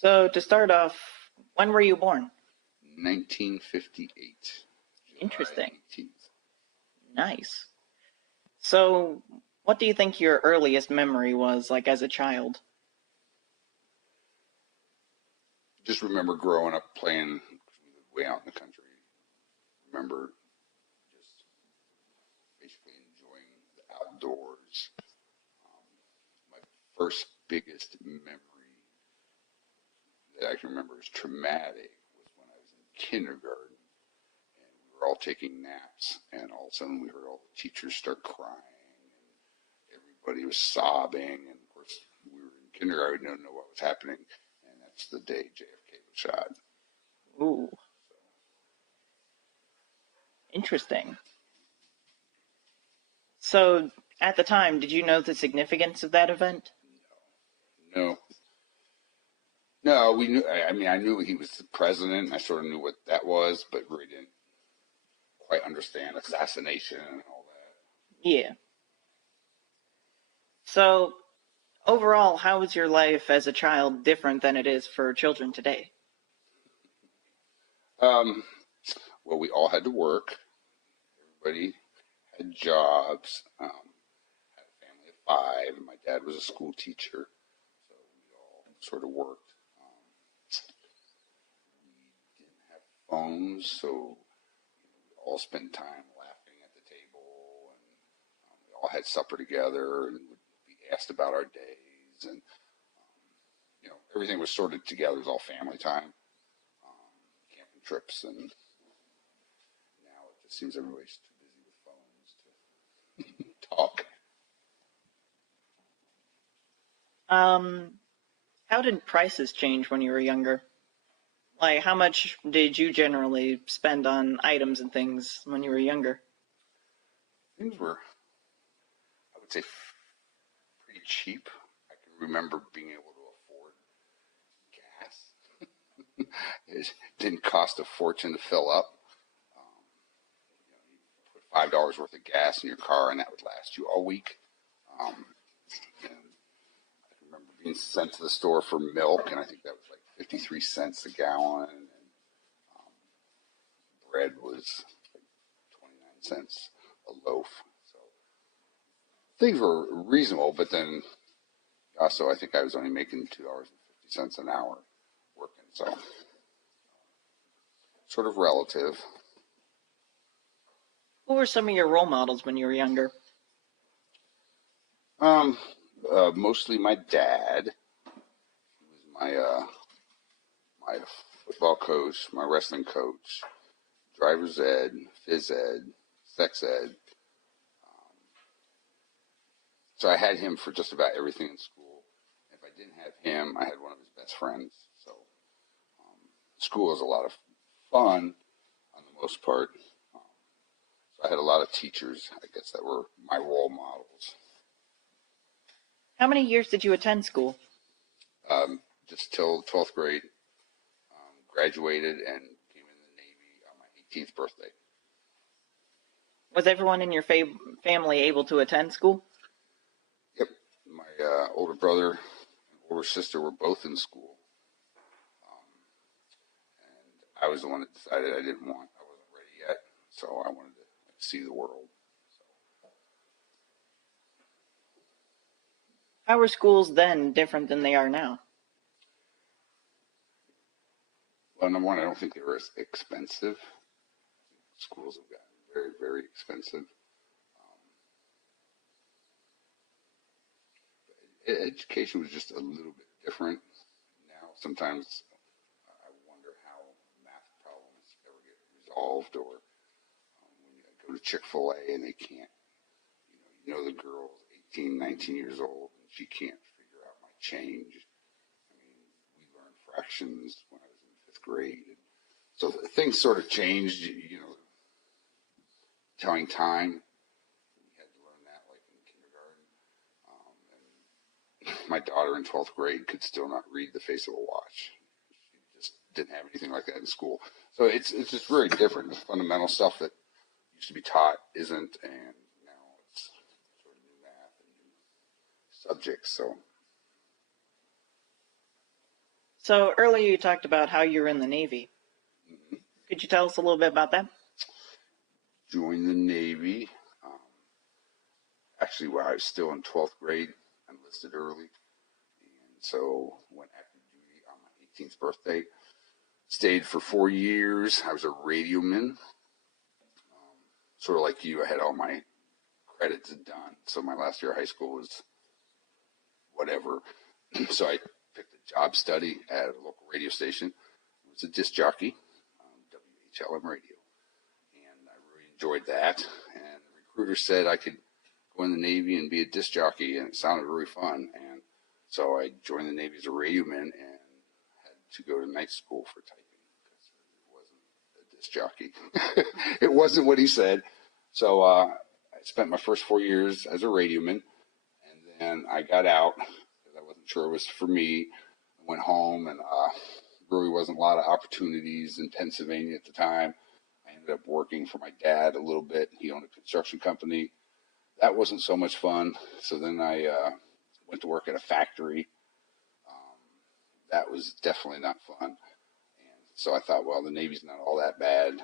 So to start off, when were you born? 1958, July Interesting. 18th. Nice. So what do you think your earliest memory was like as a child? Just remember growing up playing, 'cause we lived way out in the country. Remember just basically enjoying the outdoors. Um, my first biggest memory that I can remember is traumatic was when I was in kindergarten and we were all taking naps, and all of a sudden we heard all the teachers start crying and everybody was sobbing, and of course we were in kindergarten, we didn't know what was happening, and that's the day JFK was shot. Ooh, interesting. So at the time, did you know the significance of that event? No, no, we knew. I mean, I knew he was the president. I sort of knew what that was, but really didn't quite understand assassination and all Yeah. So overall, how was your life as a child different than it is for children today? that. Well, we all had to work. Everybody had jobs. Had a family of five, and my dad was a school teacher, so we all sort of worked. We didn't have phones, so we all spent time laughing at the table, and we all had supper together, and would be asked about our days, and everything was sorted together. It was all family time, camping trips, and now it just seems everybody's too busy with phones to talk. Um, how did prices change when you were younger? Like, how much did you generally spend on items and things when you were younger? Things were, I would say, pretty cheap. I can remember being able to afford gas. It didn't cost a fortune to fill up. Um, you put $5 worth of gas in your car, and that would last you all week. Um, and I remember being sent to the store for milk, and I think that was like 53 cents a gallon, and um, bread was like 29 cents a loaf. So things were reasonable, but then also I think I was only making $2.50 an hour working, so sort of relative. Who were some of your role models when you were younger? Um, Mostly my dad. He was my football coach, my wrestling coach, driver's ed, phys ed, sex ed. Um, so I had him for just about everything in school. If I didn't have him, I had one of his best friends. So school was a lot of fun on the most part. Um, so I had a lot of teachers, I guess, that were my role models. How many years did you attend school? Just till 12th grade, graduated and came in the Navy on my 18th birthday. Was everyone in your family able to attend school? Yep, my older brother and older sister were both in school, and I was the one that decided I wasn't ready yet, so I wanted to see the world. So, How were schools then different than they are now? well, number one, I don't think they were as expensive. Schools have gotten very, very expensive. Education was just a little bit different. Now, sometimes I wonder how math problems ever get resolved, or when you go to Chick-fil-A and they can't, the girl's 18, 19 years old and she can't figure out my change. I mean, we learned fractions when I was in fifth grade. And so things sort of changed, telling time. We had to learn that like in kindergarten. And my daughter in 12th grade could still not read the face of a watch. She just didn't have anything like that in school. So it's just very different. The fundamental stuff that used to be taught isn't, and now it's sort of new math and new subjects. So So earlier you talked about how you were in the Navy. Mhm. Could you tell us a little bit about that? Joined the Navy. Um, Actually, while I was still in 12th grade, I enlisted early. And so went active duty on my 18th birthday. Stayed for 4 years. I was a radioman. Sort of like you, I had all my credits done. So my last year of high school was whatever. So I picked a job study at a local radio station. It was a disc jockey on WHLM radio. And I really enjoyed that. And the recruiter said I could go in the Navy and be a disc jockey, and it sounded really fun. And so I joined the Navy as a radioman and had to go to night school for typing because it wasn't a disc jockey. It wasn't what he said. So I spent my first 4 years as a radioman, and then I got out because I wasn't sure it was for me. I went home, and really wasn't a lot of opportunities in Pennsylvania at the time. I ended up working for my dad a little bit. He owned a construction company. That wasn't so much fun. So then I went to work at a factory. Um, that was definitely not fun. And so I thought, well, the Navy's not all that bad. And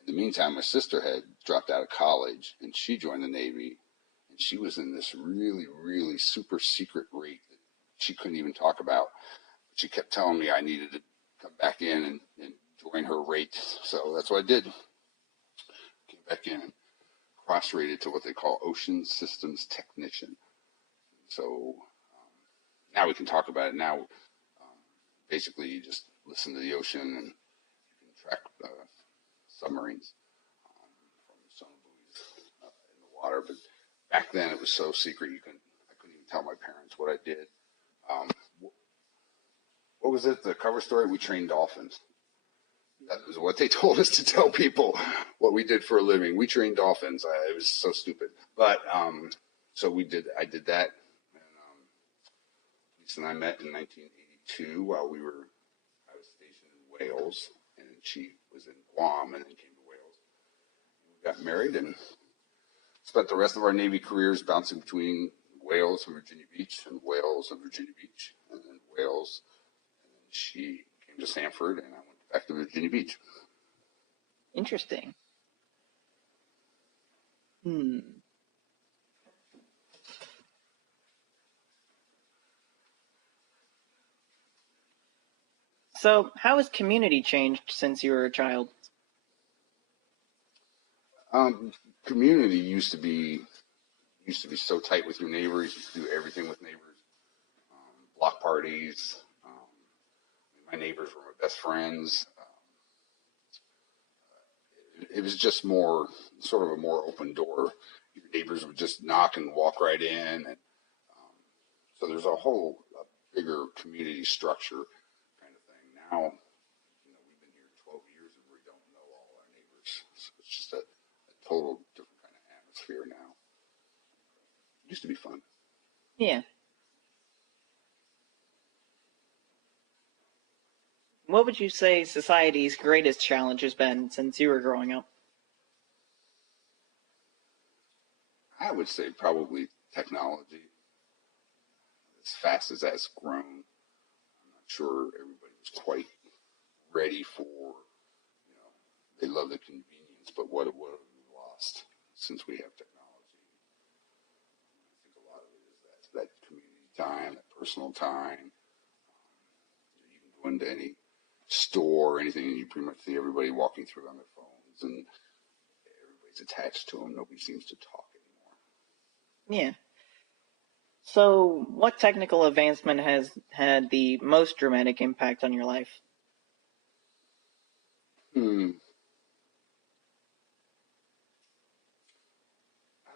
in the meantime, my sister had dropped out of college and she joined the Navy. And she was in this really, really super secret rate that she couldn't even talk about. She kept telling me I needed to come back in and join her rate. So that's what I did. Came back in and cross-rated to what they call Ocean Systems Technician. So now we can talk about it. Now, basically, you just listen to the ocean and you can track submarines from sonar buoys in the water. But back then, it was so secret I couldn't even tell my parents what I did. Um, what was it? The cover story? We trained dolphins. That was what they told us to tell people what we did for a living. We trained dolphins. It was so stupid. But so we did. I did that. And Lisa and I met in 1982 while I was stationed in Wales, and she was in Guam, and then came to Wales. We got married and spent the rest of our Navy careers bouncing between Wales and Virginia Beach, and Wales and Virginia Beach, and then Wales. And then she came to Sanford, and I went back to Virginia Beach. Interesting. Hmm. So, how has community changed since you were a child? Um, Community used to be so tight with your neighbors. You used to do everything with neighbors. Block parties. My neighbors were my best friends. It was just more sort of a more open door. Your neighbors would just knock and walk right in, and so there's a bigger community structure kind of thing. Now, we've been here 12 years and we don't know all our neighbors. So it's just a total different kind of atmosphere now. It used to be fun. Yeah. What would you say society's greatest challenge has been since you were growing up? I would say probably technology. As fast as that's grown, I'm not sure everybody was quite ready for, they love the convenience, but what have we lost since we have technology? I think a lot of it is that community time, that personal time. You can go into any store or anything, and you pretty much see everybody walking through on their phones, and everybody's attached to them. Nobody seems to talk anymore. Yeah. So, what technical advancement has had the most dramatic impact on your life? I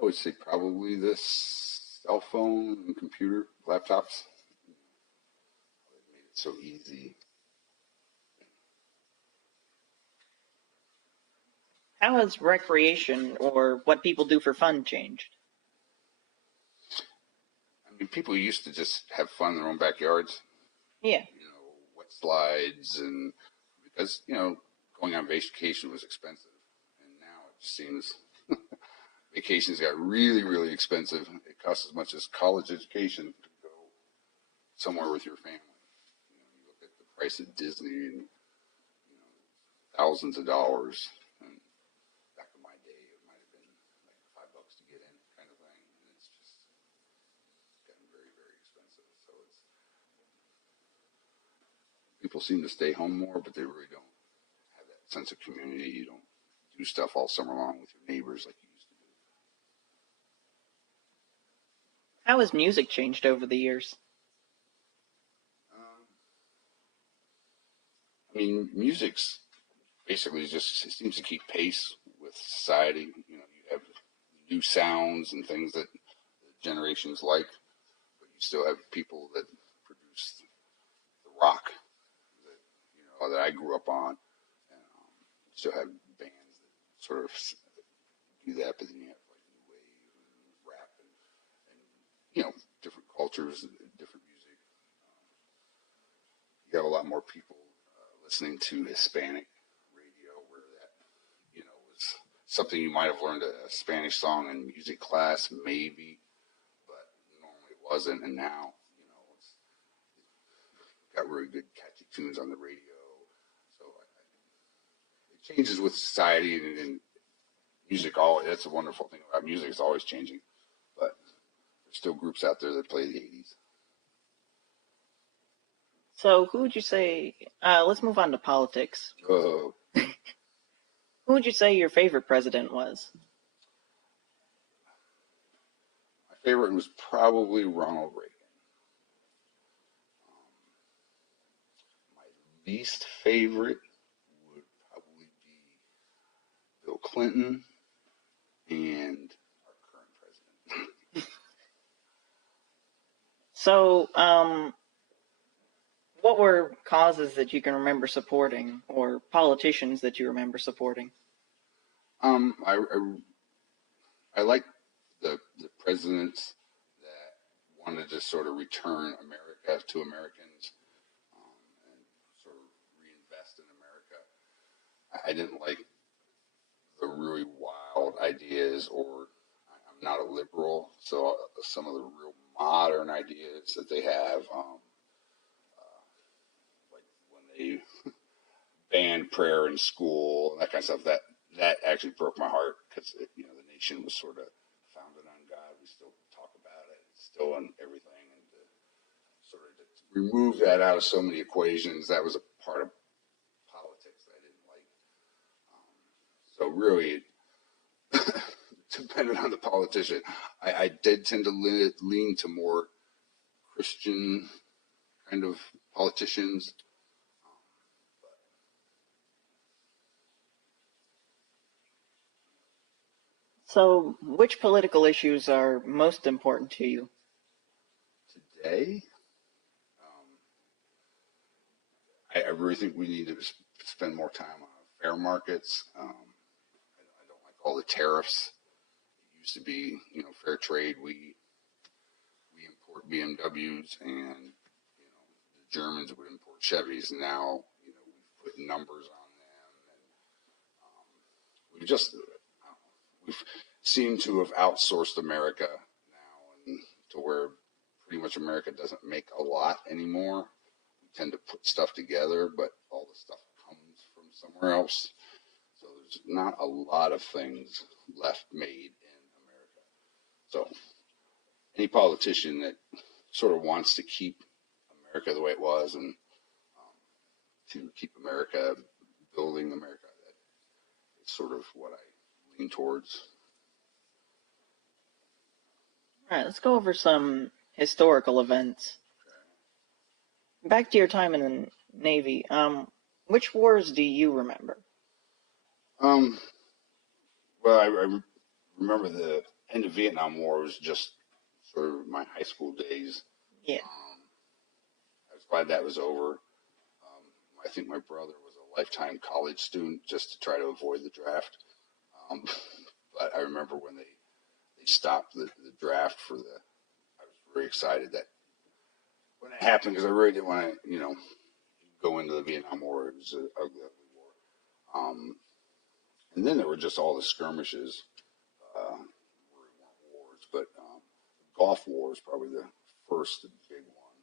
would say probably this cell phone and computer, laptops. It made it so easy. How has recreation or what people do for fun changed? I mean, people used to just have fun in their own backyards. Yeah. Wet slides, and because going on vacation was expensive, and now it just seems vacations got really, really expensive. It costs as much as college education to go somewhere with your family. price at Disney and thousands of dollars. And back in my day, it might have been like $5 to get in, kind of thing. And it's just gotten very, very expensive. So people seem to stay home more, but they really don't have that sense of community. You don't do stuff all summer long with your neighbors like you used to do. How has music changed over the years? I mean, music's basically just, it seems to keep pace with society. You have new sounds and things that generations like, but you still have people that produce the rock that I grew up on. And, you still have bands that sort of do that, but then you have like new wave and rap and different cultures, different music. You have a lot more people listening to Hispanic radio, where that was something you might have learned a Spanish song in music class, maybe, but normally it wasn't. And now, it's got really good catchy tunes on the radio. So it changes with society and music. That's a wonderful thing about music; it's always changing. But there's still groups out there that play the '80s. So, who would you say? Let's move on to politics. Who Who would you say your favorite president was? My favorite was probably Ronald Reagan. My least favorite would probably be Bill Clinton and our current president. So, what were causes that you can remember supporting, or politicians that you remember supporting? I like the presidents that wanted to sort of return America to Americans, and sort of reinvest in America. I didn't like the really wild ideas, or I'm not a liberal, so some of the real modern ideas that they have, like when they banned prayer in school, that kind of stuff, that actually broke my heart, because the nation was sort of founded on God. We still talk about it, it's still in everything, and to sort of remove that out of so many equations, that was a part of politics that I didn't like. So really, depending on the politician, I did tend to lean to more Christian kind of politicians. So, which political issues are most important to you? Today, I really think we need to spend more time on fair markets. I don't like all the tariffs. It used to be, fair trade. We import BMWs, and the Germans would import Chevys. Now, we've put numbers on them, and we've seemed to have outsourced America now, and to where pretty much America doesn't make a lot anymore. We tend to put stuff together, but all the stuff comes from somewhere else. So there's not a lot of things left made in America. So any politician that sort of wants to keep America the way it was, and to keep America, building America, that is sort of what I lean towards. All right, let's go over some historical events. Back to your time in the Navy, which wars do you remember? Well, I remember the end of Vietnam War was just sort of my high school days. Yeah. I was glad that was over. I think my brother was a lifetime college student just to try to avoid the draft. But I remember when they stopped the draft I was very excited that when it happened, because I really didn't want to, go into the Vietnam War. It was an ugly, ugly war. And then there were just all the skirmishes. Really weren't wars, but the Gulf War is probably the first big one.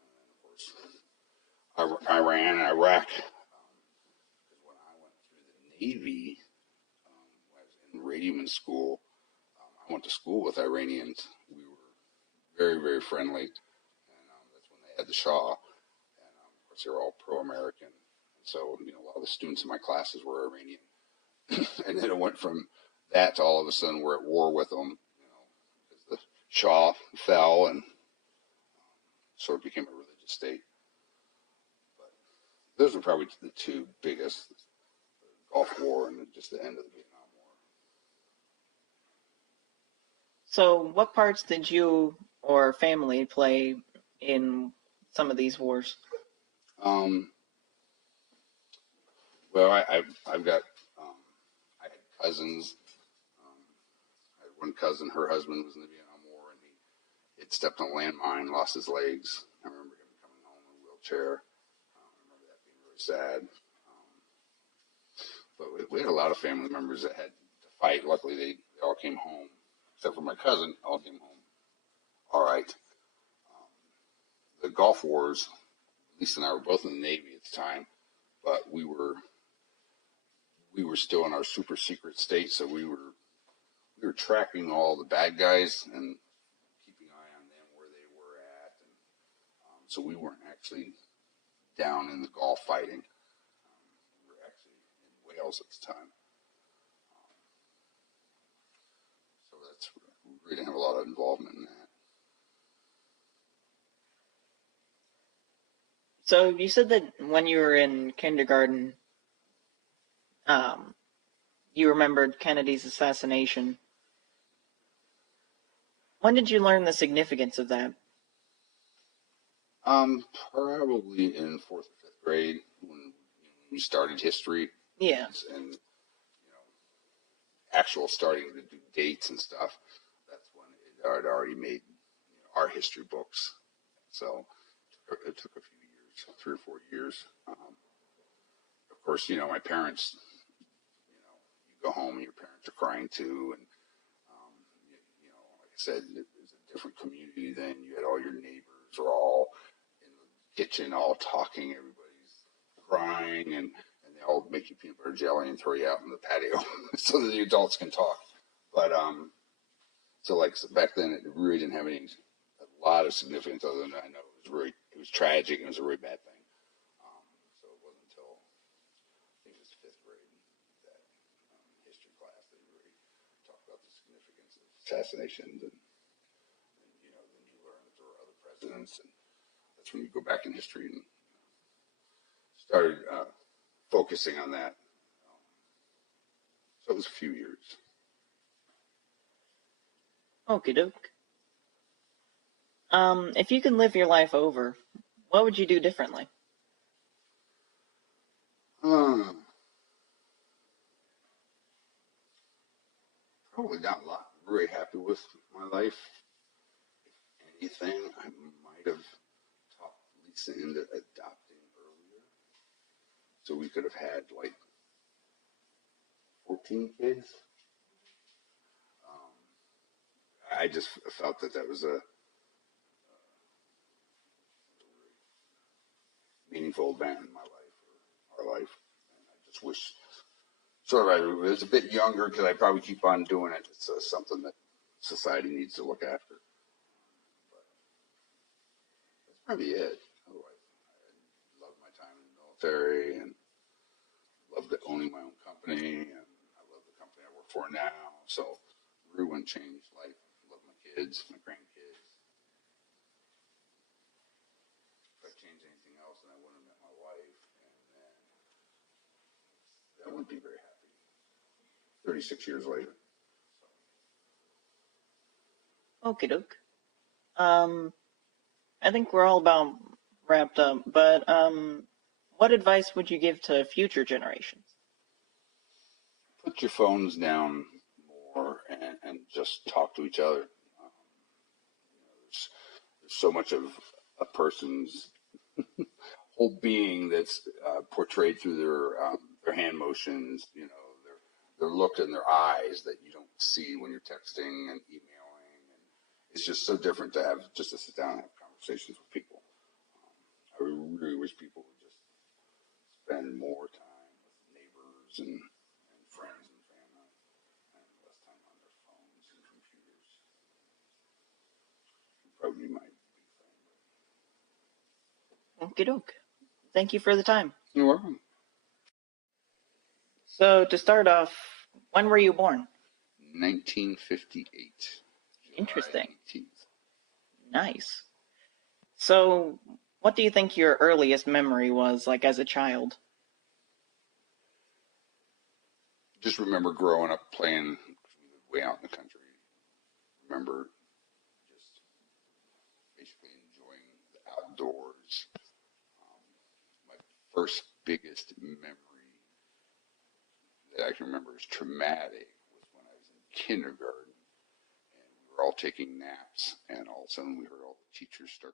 And then, of course, Iran and Iraq. Because when I went through the Navy, when I was in radioman school, I went to school with Iranians. We were very, very friendly, and that's when they had the Shah, and of course they were all pro-American. And so, a lot of the students in my classes were Iranian, and then it went from that to all of a sudden we're at war with them, because the Shah fell and sort of became a religious state. But those are probably the two biggest: the Gulf War and just the end of the Vietnam War. So, what parts did you or family play in some of these wars? Well, I've got I had cousins. I had one cousin. Her husband was in the Vietnam War, and he had stepped on a landmine, lost his legs. I remember him coming home in a wheelchair. I remember that being really sad. But we had a lot of family members that had to fight. Luckily, they all came home, except for my cousin. All came home all right. The Gulf Wars, Lisa and I were both in the Navy at the time, but we were still in our super secret state, so we were tracking all the bad guys and keeping an eye on them where they were at, and so we weren't actually down in the Gulf fighting. We were actually in Wales at the time, so we didn't have a lot of involvement in that. So, you said that when you were in kindergarten, you remembered Kennedy's assassination. When did you learn the significance of that? Probably in fourth or fifth grade when we started history. Yeah. And actual starting to do dates and stuff. That's when it had already made our history books. So it took a few years, 3 or 4 years. Of course, my parents. You go home and your parents are crying too, and like I said, it was a different community then. You had all your neighbors were all in the kitchen, all talking. Everybody's crying, and they all make you peanut butter jelly and throw you out in the patio so that the adults can talk. But so back then, it really didn't have a lot of significance other than I know it was tragic and it was a really bad thing. So it wasn't until I think it was fifth grade that history class that we really talked about the significance of assassinations, and then you learn that there were other presidents, and that's when you go back in history and started focusing on that. So it was a few years. Okie doke. If you could live your life over, what would you do differently? Probably not a lot. I'm very happy with my life. If anything, I might have talked Lisa into adopting earlier, so we could have had 14 kids. I just felt that was a meaningful event in my life, or our life, and I just wish I was a bit younger because I probably keep on doing it. It's something that society needs to look after. But that's probably it. Otherwise, I loved my time in the military and loved owning my own company, and I love the company I work for now. So really wouldn't change life. I love my kids, my grandkids. If I changed anything else, then I wouldn't have met my wife, and then I wouldn't be very happy. 36 years later. Okie doke. I think we're all about wrapped up, but what advice would you give to future generations? Put your phones down more and just talk to each other. There's so much of a person's whole being that's portrayed through their hand motions, their look in their eyes that you don't see when you're texting and emailing. And it's just so different to have just to sit down and have conversations with people. I really wish people would just spend more time with neighbors and friends and family, and less time on their phones and computers. Probably my big thing. Okie doke. Thank you for the time. You're welcome. So to start off, when were you born? 1958. Interesting. July 18th. Nice. So what do you think your earliest memory was, like as a child? Just remember growing up playing way out in the country. Remember just basically enjoying the outdoors. My first biggest memory that I can remember is traumatic was when I was in kindergarten and we were all taking naps and all of a sudden we heard all the teachers start